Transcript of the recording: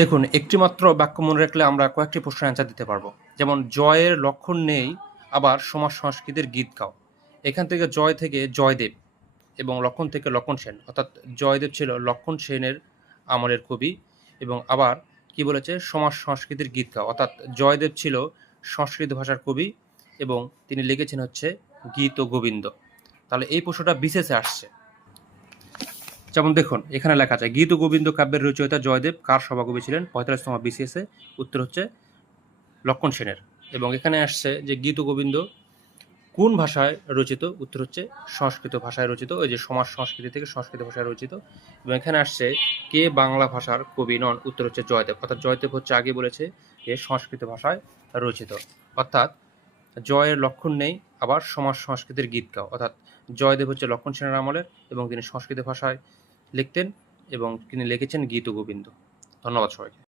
দেখুন, একটিমাত্র বাক্য মনে রাখলে আমরা কয়েকটি প্রশ্নের অ্যান্সার দিতে পারবো। যেমন জয়ের লক্ষণ নেই, আবার সমাজ সংস্কৃতির গীত গাও। এখান থেকে জয় থেকে জয়দেব এবং লক্ষণ থেকে লক্ষণ সেন, অর্থাৎ জয়দেব ছিল লক্ষণ সেনের আমলের কবি। এবং আবার কি বলেছে, সমাজ সংস্কৃতির গীত গাও, অর্থাৎ জয়দেব ছিল সংস্কৃত ভাষার কবি এবং তিনি লিখেছেন হচ্ছে গীত ও গোবিন্দ। তাহলে এই প্রশ্নটা বিশেষে আসছে। যেমন দেখুন, এখানে লেখা আছে গীত ও গোবিন্দ কাব্যের রচয়িতা জয়দেব কার সভাকবি ছিলেন? 45তম বিসিএসে উত্তর হচ্ছে লক্ষণ সেনের। এবং এখানে আসছে যে গীত ও গোবিন্দ কোন ভাষায় রচিত? উত্তর হচ্ছে সংস্কৃত ভাষায় রচিত, ওই যে সমাজ সংস্কৃতি থেকে সংস্কৃত ভাষায় রচিত। এবং এখানে আসছে কে বাংলা ভাষার কবি নন? উত্তর হচ্ছে জয়দেব, অর্থাৎ জয়দেব হচ্ছে আগে বলেছে যে সংস্কৃত ভাষায় রচিত। অর্থাৎ জয়ের লক্ষণ নেই, আবার সমাজ সংস্কৃতির গীত গাও, অর্থাৎ জয়দেব হচ্ছে লক্ষণ সেনের আমলের এবং তিনি সংস্কৃত ভাষায় লিখতেন এবং তিনি লিখেছেন গীত ও গোবিন্দ। ধন্যবাদ সবাইকে।